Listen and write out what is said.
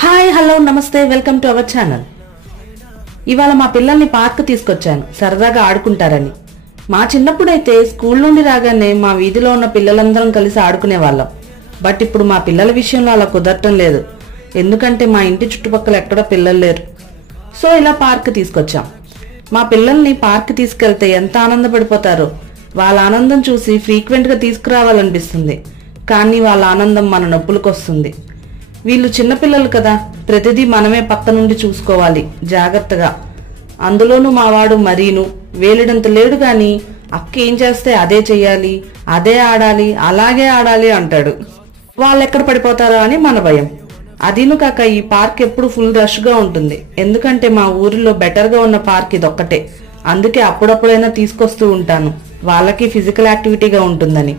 Hi hello నమస్తే welcome to our channel. ఇవాళ మా పిల్లల్ని పార్క్ తీసుకొచ్చాను సరదాగా ఆడుకుంటారని. మా చిన్నప్పుడైతే స్కూల్ నుండి రాగానే మా వీధిలో ఉన్న పిల్లలందరం కలిసి ఆడుకునే వాళ్ళం. బట్ ఇప్పుడు మా పిల్లల విషయంలో అలా కుదరటం లేదు. ఎందుకంటే మా ఇంటి చుట్టుపక్కల ఎక్కడ పిల్లలు లేరు. సో ఇలా పార్క్ తీసుకొచ్చాం. మా పిల్లల్ని పార్క్ తీసుకెళ్తే ఎంత ఆనందపడిపోతారో. వాళ్ళ ఆనందం చూసి ఫ్రీక్వెంట్గా తీసుకురావాలనిపిస్తుంది. కానీ వాళ్ళ ఆనందం మన నొప్పులకు వస్తుంది. వీళ్ళు చిన్నపిల్లలు కదా, ప్రతిదీ మనమే పక్క నుండి చూసుకోవాలి జాగ్రత్తగా. అందులోనూ మావాడు మరీను వేలిడంత లేడు గాని అక్క ఏం చేస్తే అదే చెయ్యాలి, అదే ఆడాలి, అలాగే ఆడాలి అంటాడు. వాళ్ళెక్కడ పడిపోతారో అని మన భయం. అదీను కాక ఈ పార్క్ ఎప్పుడు ఫుల్ రష్గా ఉంటుంది. ఎందుకంటే మా ఊరిలో బెటర్గా ఉన్న పార్క్ ఇదొక్కటే. అందుకే అప్పుడప్పుడైనా తీసుకొస్తూ ఉంటాను, వాళ్ళకి ఫిజికల్ యాక్టివిటీగా ఉంటుందని.